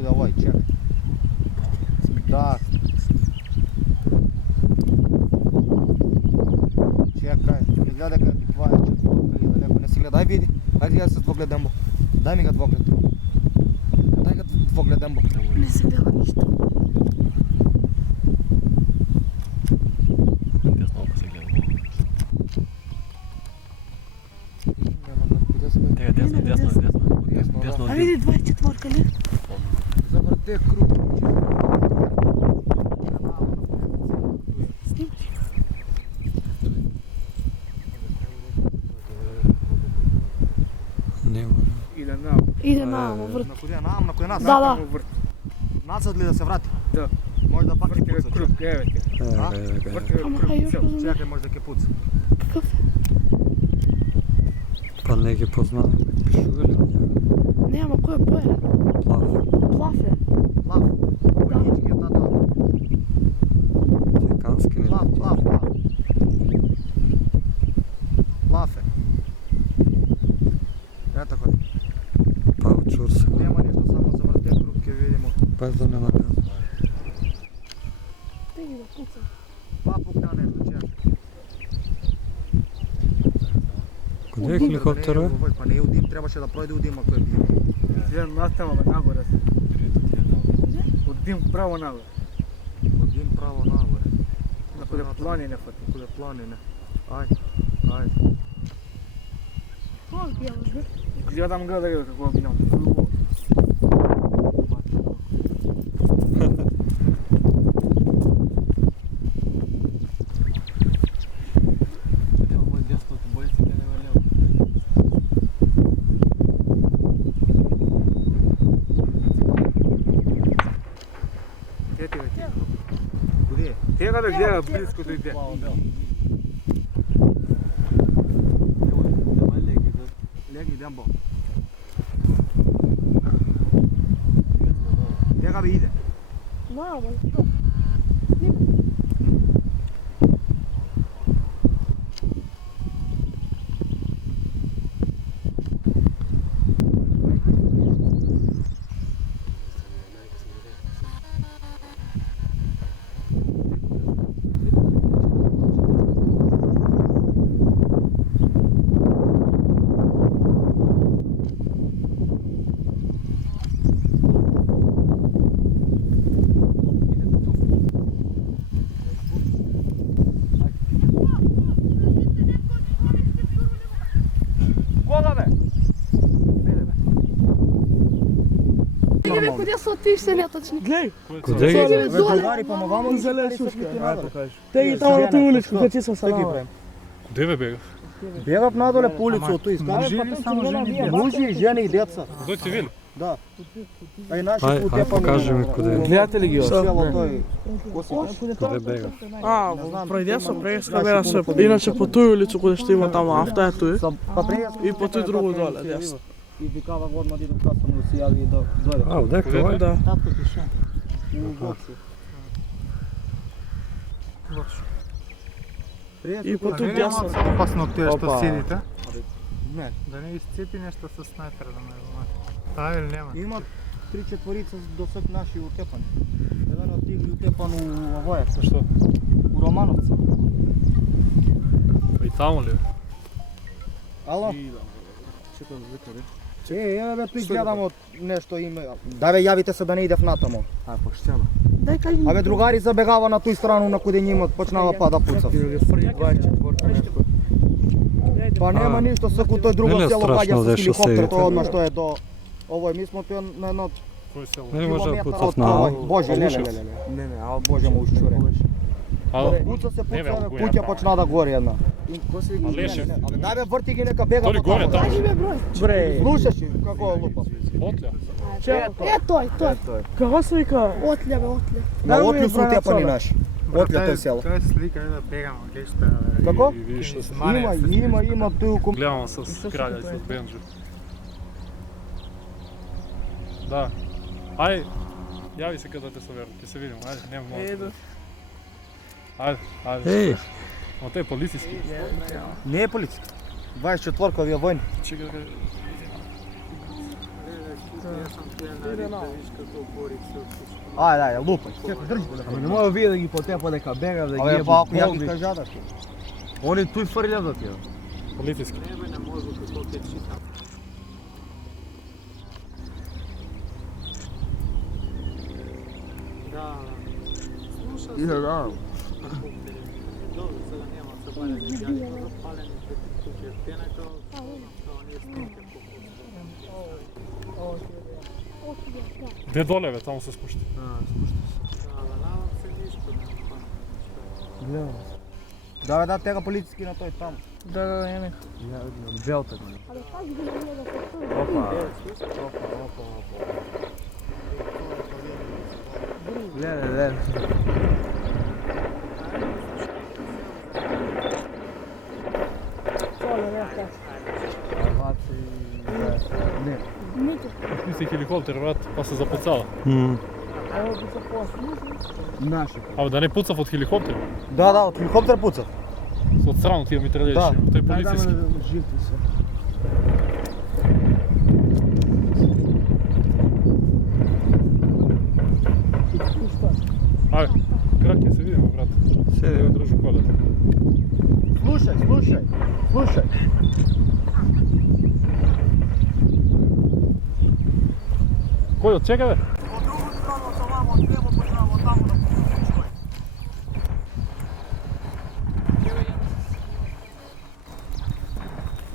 Господи, овој, чекај. Да. Чекај, не гледай кај това е четворка или далеко, не си гледай, види. Ајде гледай се двогледембо. Дај ми га двоглед. Дај га двогледембо. Не се гледа ништо. Десно око се гледа. Тега десно. А види 24-ка ли? Заврте круг. Снимаш? Иде намо, врт. На кој наам, на кој нас? Да. Назад ли да се врати? Да. Може да пак ќе пуца. Круг, евете. Ама хај још разумем. Чекај, може да ќе пуца. Какъв? Па не ги познавам. Пишува ли на njega? Не, ама кој е боја? Плав. Плав е. Плав. Војнички е тато. Цикански не. Плав. Плав е. Ето кој. Па учур се. Нема ништо, само заврте круг ќе видимо. Без да не наказва. Те ги да пуцам. Па пукна нешто, чекај. Куде е хеликоптера? Па не е у дим, требаше да пројде у дим ако е бил. Jedan nastavama nagore. Od dim pravo nagore. Од дим право нагоре. Nakon planine fati. Куде планине. Ајде. Тоа била, бе. Gledam ga da je kako bi nam. Куде? Тега да гледа близко да иде. Легни, Дембо. Дега бе иде. Намо, што? Куде се отиште неточни? Глеј. Куде ги? Доле. Другари, помагamo Зеле шушка. надоле. Те ги тамо на ту уличку, кај ти со Што ги салама. правим? Куде бе бегав? Бегав надоле по улицу, од тој Мужи или само жени и деца? Мужи, жени и деца. До цивил. Да. А и наши Ај, утепани. покажи ми куде. Гледате ли ги Село тој. Куде бега? А, пројде през камера се. Иначе по тој улицу каде што има таму авто е тој. И по тој другу доле, десно. И викава го одма да иду касам да се јави до доре. А, одека овај? Да. У бокси. И по тој десно. Опасно од тие што Опа. седите. Не. Да не изцепи нешто со снайпер да ме знае. Таа или нема? Има 3-4 до сад наши утепани. Еден од тих ги утепан у овоја, Со што? у Романовци. Па и таму ли? Ало? Еве бе, тој гледам од нешто име. Да бе, јавите се да не идев натамо. А, поштено. Дај кажи ми. Абе, другари забегава на тој страну на кој нимот почнава па да пуцав. Фри 24 нешто. Па нема ништо, секу тој друго Не е село страшно паѓа со дешто хеликоптер, седите. тоа одма што е до овој, ми смо тој на едно Кој село? Не може да километар пуцав од на овој. Боже, леле, Слушав. леле. Не, а Боже му ушчуре. Ало? Пуца се Не, бе, пуца, горе. куќа почна да гори една. А леше? Абе, дај бе, врти ги нека бега. Толи па горе, таму. таму. Кажи ме број. Бре. Слушаш ли како е лупа? Отля? Е, тој. Како се вика? Отле, бе, отле. На Дај ми отлю су бројот утепани сола. наши. Отле тој село. Тоа е слика да бегамо, кај што е. Како? И видиш што се. Има тој ком... Гледам с кралја и с Бенджи. Да. Ај, јави се кога те соверам, ќе се видимо, ајде, нема много. Еду. Ајде. Еј, Но тој е полициски. Не е полиција. 24-ка вие војни. Чекај да Ајде, лупај. Чекај, држи телефон. Ама не мога вие да ги потепа дека бега да ги Абе, ебу па ако ја ги колби. кажа ти. Они туј фрлјат да тие. Полициски. Иде да. Де доле, бе, таму се спушти. Да, да, тега полициски на тој таму. Да, ене. Ја видам белта. Але как би било да се туи? Опа. Гледай. Не. Мите. Спусти се хеликоптер, брат, па се запуцала. Ајде би се после. Наши. Абе, да не пуцав од хеликоптер. Да, од хеликоптер пуцав. Од страна тие митралјачи. Да. Тој полициски. Живти се. Ајде, крак ќе се видиме, брат. Седи, држи колето. Слушај. Кој од чека, бе? Од другу страна од овамо, од лево по право, од таму да почнеш.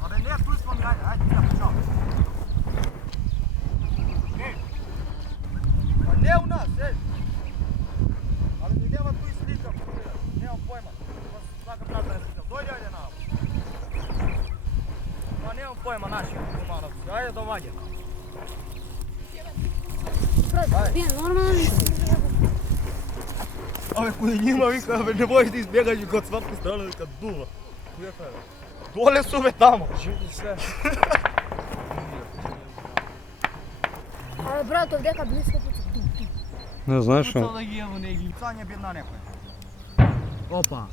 Абе не, туј смо ми, ајде, ја почнам. Па не у нас, Абе ми нема туј слика, немам појма. Сакам брат да не сликам. Дојде, ајде наво. Па немам појма наши комановци. Ајде доваѓа. Вие нормално ли си? Абе, кој нима вика, абе, не можеш да избегаш и код сватка страна дека дува. Која е? Доле су бе тамо. Живти се. Але брат, овдека близко пуца. Не знаеш Пуцал што? да ги ево неги. Пуцање бедна некој. Опа.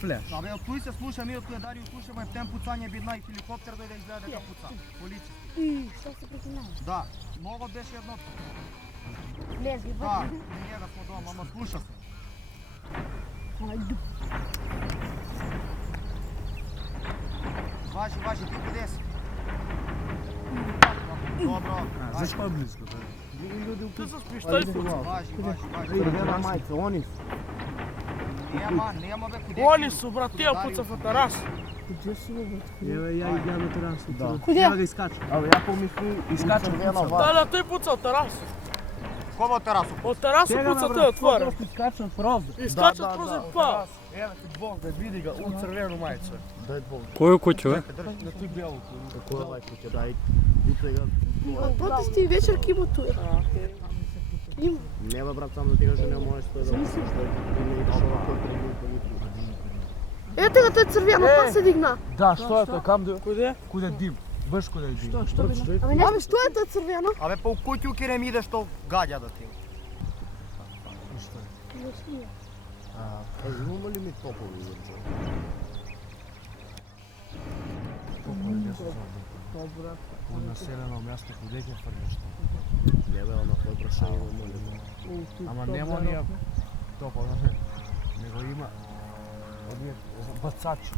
Флеш. Абе, од туј се слуша, ми од која Дарио слушаме, птен пуцање бедна и хеликоптер дојде изгледа дека пуца. Полиција. И што се причинава? Да, много беше едното. Лезли, Да, и ние да смо дома, ама слуша се. Ајде. Важи, ти куде си? Добро. Зашто е близко? Ти се спиш, тај пуца. Важи. Придена мајца, они се. Нема бе куде. Они су, брат, тие пуца во терас. Еве ја идам на терасу. Да. Куде? Ева да искачам. Абе ја помисли искачам. Да, тој пуца од терас. Кој во терасу? Од терасу пуца тој отворен. Искачам прозор. Искачат прозор, па. Еве ти Бог да види ga у црвено мајце. Дај Бог. Кој куќа, бе? На тој белото. Кој лај куќа дај. Утре ga. Протести вечер ки има туја. Има. Нема брат, само да ти кажа не можеш тоа да. Мислиш што не идеш овако Ете го тој црвено, па се дигна. Да, што е тоа? Кам да? Куде? Куде дим? Баш куде дим. Што бе? Абе, што е тој црвено? Абе, па у куќу ке ми идеш што гаѓа да ти. Имаме ли ми топови за? Добра. Во населено место куде ќе фрлиш? Не бе, на кој прашање не молим. Ама нема ние топо, него има оние бацачи.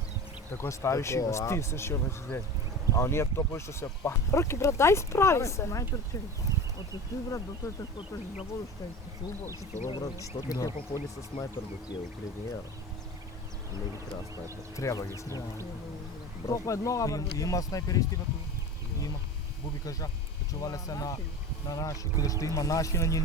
Тако ставиш и го стиснеш и оно се взе. А оние топови што се па. Роки, брат, дај справи се. Најпречен. Од ти брат до тој што тој да водиш тој. Што брат, што ќе те поподи со снайпер до тие у премиера? Не ги треба снайпер. Треба ги снайпер. Топа еднога брат. Има снайперисти бе тука. Има. Буби кажа, чувале се на наши, каде што има наши на нив.